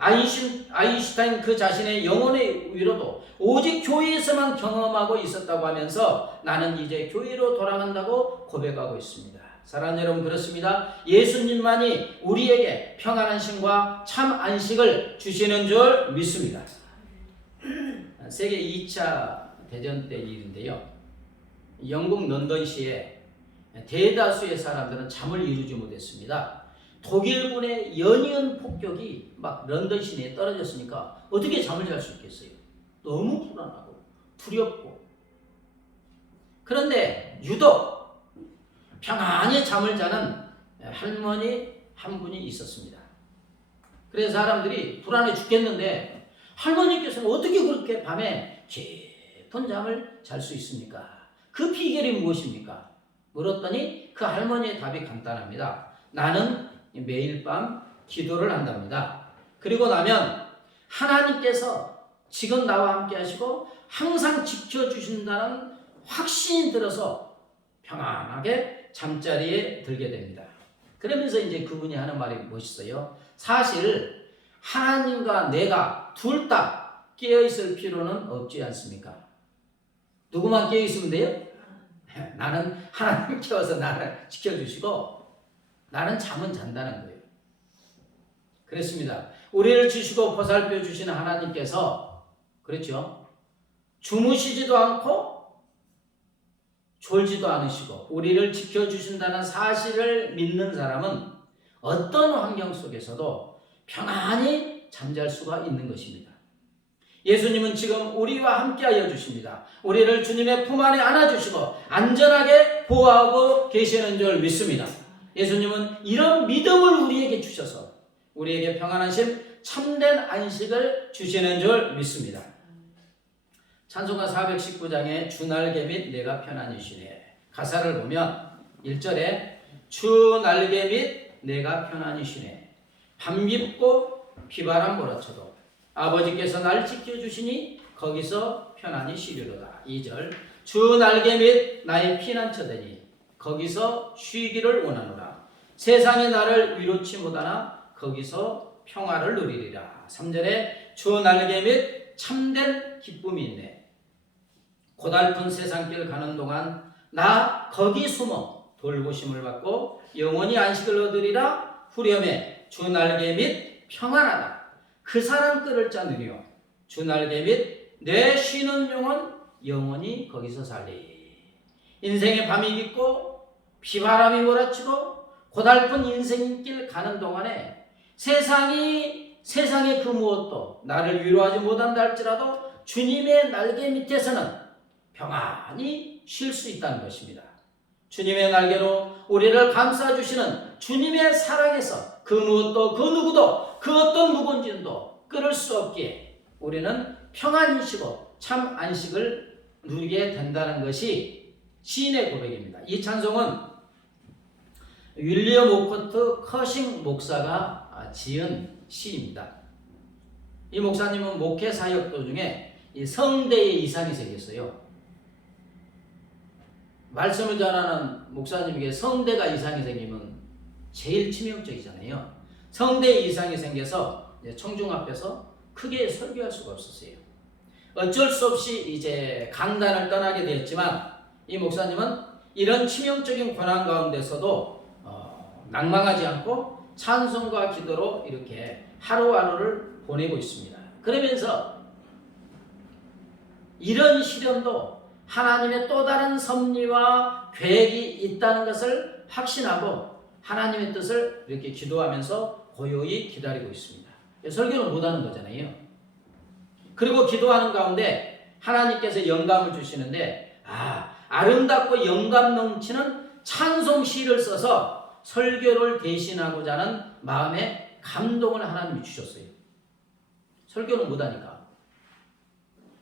아인슈타인 그 자신의 영혼의 위로도 오직 교회에서만 경험하고 있었다고 하면서 나는 이제 교회로 돌아간다고 고백하고 있습니다. 사랑하는 여러분, 그렇습니다. 예수님만이 우리에게 평안한 심과 참 안식을 주시는 줄 믿습니다. 세계 2차 대전 때 일인데요. 영국 런던시에 대다수의 사람들은 잠을 이루지 못했습니다. 독일군의 연이은 폭격이 막 런던 시내에 떨어졌으니까 어떻게 잠을 잘 수 있겠어요? 너무 불안하고 두렵고. 그런데 유독 평안히 잠을 자는 할머니 한 분이 있었습니다. 그래서 사람들이 불안해 죽겠는데 할머니께서는 어떻게 그렇게 밤에 깊은 잠을 잘 수 있습니까? 그 비결이 무엇입니까? 물었더니 그 할머니의 답이 간단합니다. 나는 매일 밤 기도를 한답니다. 그리고 나면 하나님께서 지금 나와 함께 하시고 항상 지켜주신다는 확신이 들어서 평안하게 잠자리에 들게 됩니다. 그러면서 이제 그분이 하는 말이 멋있어요. 사실 하나님과 내가 둘 다 깨어있을 필요는 없지 않습니까? 누구만 깨어있으면 돼요? 나는 하나님 깨워서 나를 지켜주시고 나는 잠은 잔다는 거예요. 그렇습니다. 우리를 주시고 보살펴 주시는 하나님께서, 그렇죠, 주무시지도 않고 졸지도 않으시고 우리를 지켜주신다는 사실을 믿는 사람은 어떤 환경 속에서도 평안히 잠잘 수가 있는 것입니다. 예수님은 지금 우리와 함께하여 주십니다. 우리를 주님의 품 안에 안아주시고 안전하게 보호하고 계시는 줄 믿습니다. 예수님은 이런 믿음을 우리에게 주셔서 우리에게 평안한 심, 참된 안식을 주시는 줄 믿습니다. 찬송가 419장의 주 날개 및 내가 편안히 쉬네, 가사를 보면 1절에 주 날개 및 내가 편안히 쉬네, 밤 깊고 비바람 몰아쳐도 아버지께서 날 지켜주시니 거기서 편안히 쉬리로다. 2절 주 날개 및 나의 피난처되니 거기서 쉬기를 원하노라. 세상이 나를 위로치 못하나 거기서 평화를 누리리라. 3절에 주 날개 및 참된 기쁨이 있네, 고달픈 세상길 가는 동안 나 거기 숨어 돌보심을 받고 영원히 안식을 얻으리라. 후렴에 주 날개 및 평안하다. 그 사람 끓을 자느니요 주 날개 및 내 쉬는 영혼 영원히 거기서 살리. 인생의 밤이 깊고 비바람이 몰아치고 고달픈 인생길 가는 동안에 세상의 그 무엇도 나를 위로하지 못한다 할지라도 주님의 날개 밑에서는 평안히 쉴 수 있다는 것입니다. 주님의 날개로 우리를 감싸주시는 주님의 사랑에서 그 무엇도 그 누구도 그 어떤 누군지도 끌을 수 없기에 우리는 평안히 쉬고 참 안식을 누리게 된다는 것이 시인의 고백입니다. 이 찬송은 윌리엄 오커트 커싱 목사가 지은 시입니다. 이 목사님은 목회 사역 도중에 이 성대에 이상이 생겼어요. 말씀을 전하는 목사님에게 성대가 이상이 생기면 제일 치명적이잖아요. 성대에 이상이 생겨서 청중 앞에서 크게 설교할 수가 없었어요. 어쩔 수 없이 이제 강단을 떠나게 되었지만 이 목사님은 이런 치명적인 고난 가운데서도 낭망하지 않고 찬송과 기도로 이렇게 하루하루를 보내고 있습니다. 그러면서 이런 시련도 하나님의 또 다른 섭리와 계획이 있다는 것을 확신하고 하나님의 뜻을 이렇게 기도하면서 고요히 기다리고 있습니다. 설교는 못하는 거잖아요. 그리고 기도하는 가운데 하나님께서 영감을 주시는데 아름답고 영감 넘치는 찬송 시를 써서 설교를 대신하고자 하는 마음에 감동을 하나님이 주셨어요. 설교는 못하니까.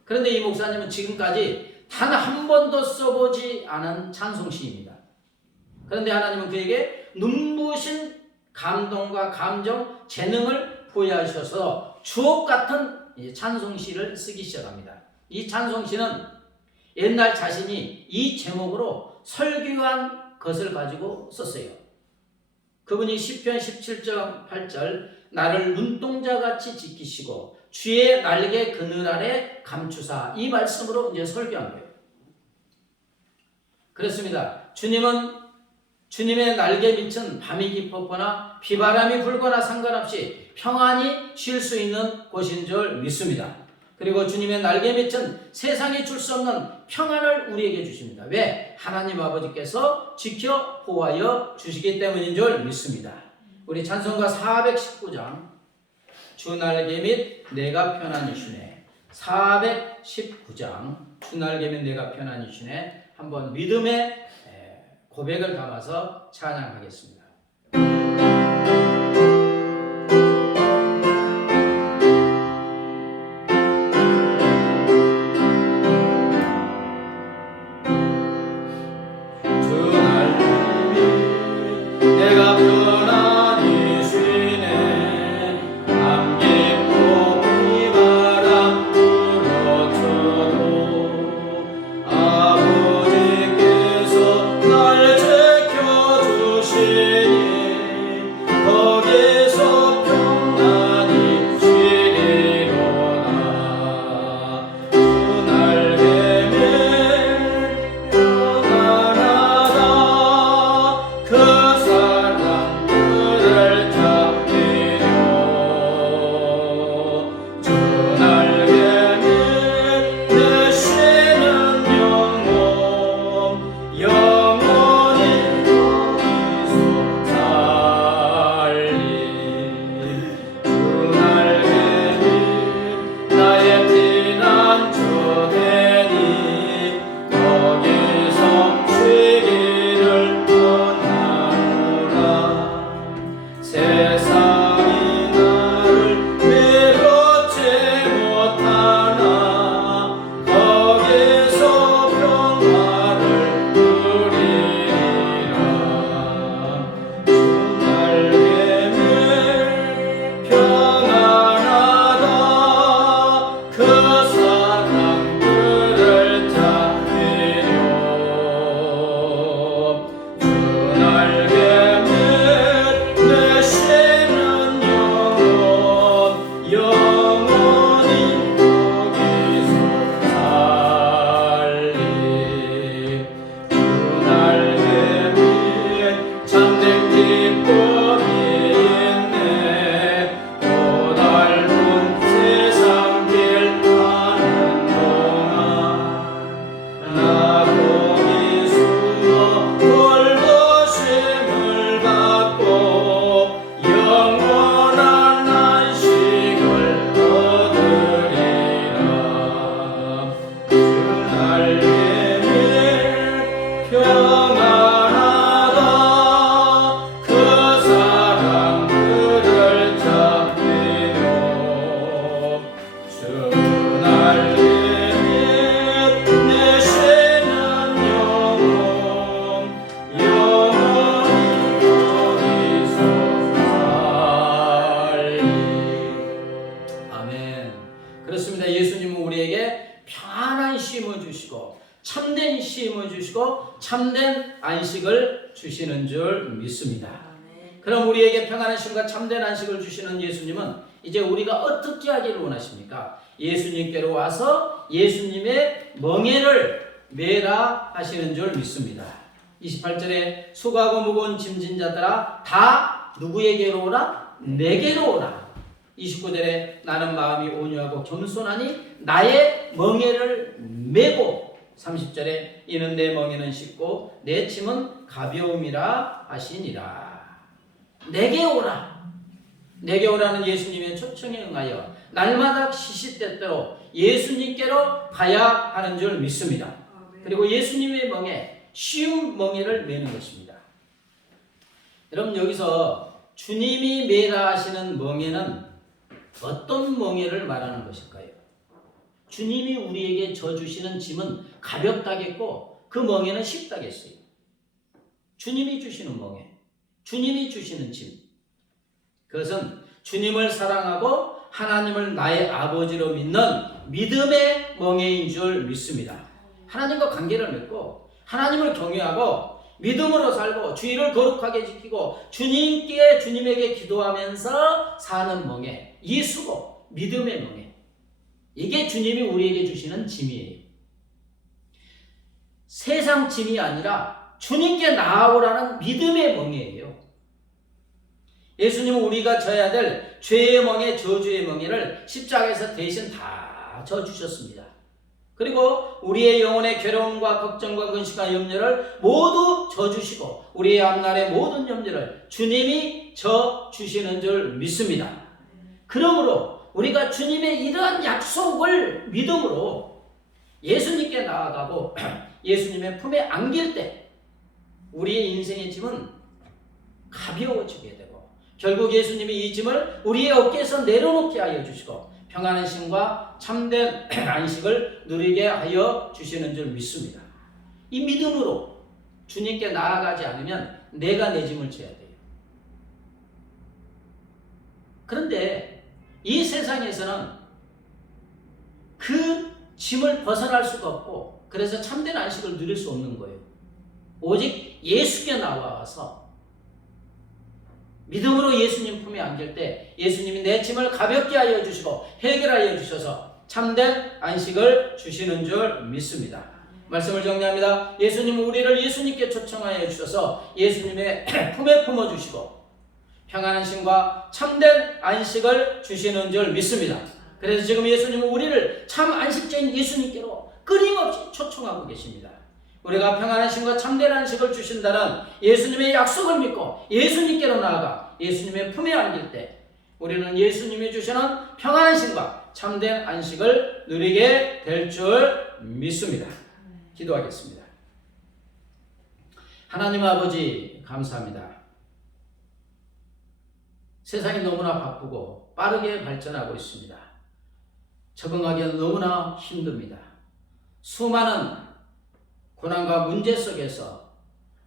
그런데 이 목사님은 지금까지 단 한 번도 써보지 않은 찬송시입니다. 그런데 하나님은 그에게 눈부신 감동과 감정, 재능을 부여하셔서 주옥 같은 찬송시를 쓰기 시작합니다. 이 찬송시는 옛날 자신이 이 제목으로 설교한 것을 가지고 썼어요. 그분이 시편 17장 8절 나를 눈동자같이 지키시고 주의 날개 그늘 아래 감추사, 이 말씀으로 이제 설교한 거예요. 그렇습니다. 주님은 주님의 날개 밑은 밤이 깊었거나 비바람이 불거나 상관없이 평안히 쉴 수 있는 곳인 줄 믿습니다. 그리고 주님의 날개 밑은 세상이 줄 수 없는 평안을 우리에게 주십니다. 왜? 하나님 아버지께서 지켜 보호하여 주시기 때문인 줄 믿습니다. 우리 찬송가 419장 주 날개 밑 내가 편안히 쉬네, 419장 주 날개 밑 내가 편안히 쉬네, 한번 믿음의 고백을 담아서 찬양하겠습니다. 참된 쉼을 주시고 참된 안식을 주시는 줄 믿습니다. 그럼 우리에게 평안한 쉼과 참된 안식을 주시는 예수님은 이제 우리가 어떻게 하기를 원하십니까? 예수님께로 와서 예수님의 멍에를 메라 하시는 줄 믿습니다. 28절에 수고하고 무거운 짐진 자들아 다 누구에게로 오라? 내게로 오라. 29절에 나는 마음이 온유하고 겸손하니 나의 멍에를 메고, 30절에 이는 내 멍에는 쉽고 내 짐은 가벼움이라 하시니라. 내게 오라. 내게 오라는 예수님의 초청에 응하여 날마다 시시때때로 예수님께로 가야 하는 줄 믿습니다. 그리고 예수님의 멍에 쉬운 멍에를 메는 것입니다. 여러분, 여기서 주님이 메라 하시는 멍에는 어떤 멍에를 말하는 것일까요? 주님이 우리에게 져주시는 짐은 가볍다겠고 그 멍에는 쉽다겠어요. 주님이 주시는 멍에, 주님이 주시는 짐, 그것은 주님을 사랑하고 하나님을 나의 아버지로 믿는 믿음의 멍에인 줄 믿습니다. 하나님과 관계를 맺고 하나님을 경외하고 믿음으로 살고 주의를 거룩하게 지키고 주님에게 기도하면서 사는 멍에, 예수고 믿음의 멍에, 이게 주님이 우리에게 주시는 짐이에요. 세상 짐이 아니라 주님께 나아오라는 믿음의 멍에예요. 예수님은 우리가 져야 될 죄의 멍에, 저주의 멍에를 십자가에서 대신 다 져주셨습니다. 그리고 우리의 영혼의 괴로움과 걱정과 근심과 염려를 모두 져주시고 우리의 앞날의 모든 염려를 주님이 져주시는 줄 믿습니다. 그러므로 우리가 주님의 이러한 약속을 믿음으로 예수님께 나아가고 예수님의 품에 안길 때 우리의 인생의 짐은 가벼워지게 되고 결국 예수님이 이 짐을 우리의 어깨에서 내려놓게 하여 주시고 평안한 심과 참된 안식을 누리게 하여 주시는 줄 믿습니다. 이 믿음으로 주님께 나아가지 않으면 내가 내 짐을 져야 돼요. 그런데 이 세상에서는 그 짐을 벗어날 수가 없고 그래서 참된 안식을 누릴 수 없는 거예요. 오직 예수께 나와서 믿음으로 예수님 품에 안길 때 예수님이 내 짐을 가볍게 하여 주시고 해결하여 주셔서 참된 안식을 주시는 줄 믿습니다. 말씀을 정리합니다. 예수님은 우리를 예수님께 초청하여 주셔서 예수님의 품에 품어주시고 평안한 심과 참된 안식을 주시는 줄 믿습니다. 그래서 지금 예수님은 우리를 참 안식자인 예수님께로 끊임없이 초청하고 계십니다. 우리가 평안한 심과 참된 안식을 주신다는 예수님의 약속을 믿고 예수님께로 나아가 예수님의 품에 안길 때 우리는 예수님이 주시는 평안한 심과 참된 안식을 누리게 될 줄 믿습니다. 기도하겠습니다. 하나님 아버지 감사합니다. 세상이 너무나 바쁘고 빠르게 발전하고 있습니다. 적응하기는 너무나 힘듭니다. 수많은 고난과 문제 속에서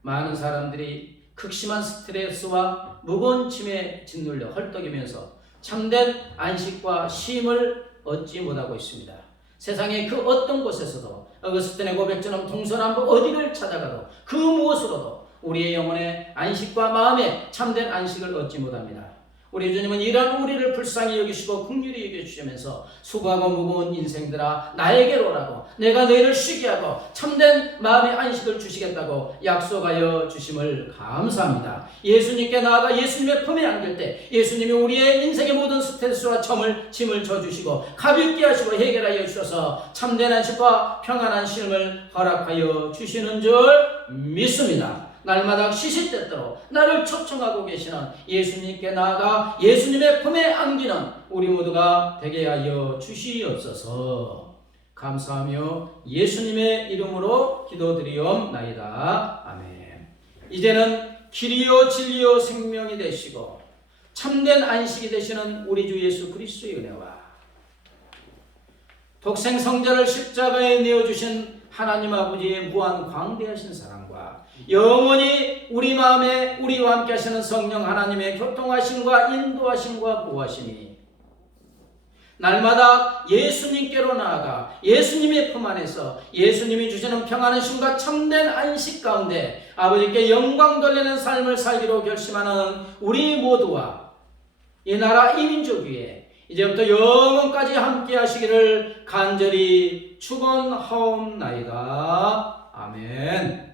많은 사람들이 극심한 스트레스와 무거운 짐에 짓눌려 헐떡이면서 참된 안식과 쉼을 얻지 못하고 있습니다. 세상의 그 어떤 곳에서도 어거스틴의 고백처럼 동서남북 어디를 찾아가도 그 무엇으로도 우리의 영혼의 안식과 마음의 참된 안식을 얻지 못합니다. 우리 주님은 이런 우리를 불쌍히 여기시고 긍휼히 여겨주시면서 수고하고 무거운 인생들아 나에게로 오라고 내가 너희를 쉬게 하고 참된 마음의 안식을 주시겠다고 약속하여 주심을 감사합니다. 예수님께 나아가 예수님의 품에 안길 때 예수님이 우리의 인생의 모든 스트레스와 짐을 져주시고 가볍게 하시고 해결하여 주셔서 참된 안식과 평안한 쉼을 허락하여 주시는 줄 믿습니다. 날마다 시시때때로 나를 초청하고 계시는 예수님께 나아가 예수님의 품에 안기는 우리 모두가 되게 하여 주시옵소서. 감사하며 예수님의 이름으로 기도드리옵나이다. 아멘. 이제는 길이요 진리요 생명이 되시고 참된 안식이 되시는 우리 주 예수 그리스도의 은혜와 독생 성자를 십자가에 내어주신 하나님 아버지의 무한 광대하신 사랑과 영원히 우리 마음에 우리와 함께 하시는 성령 하나님의 교통하심과 인도하심과 보호하심이 날마다 예수님께로 나아가 예수님의 품 안에서 예수님이 주시는 평안한 쉼과 참된 안식 가운데 아버지께 영광 돌리는 삶을 살기로 결심하는 우리 모두와 이 나라 이 민족 위에 이제부터 영원까지 함께 하시기를 간절히 축원하옵나이다. 아멘.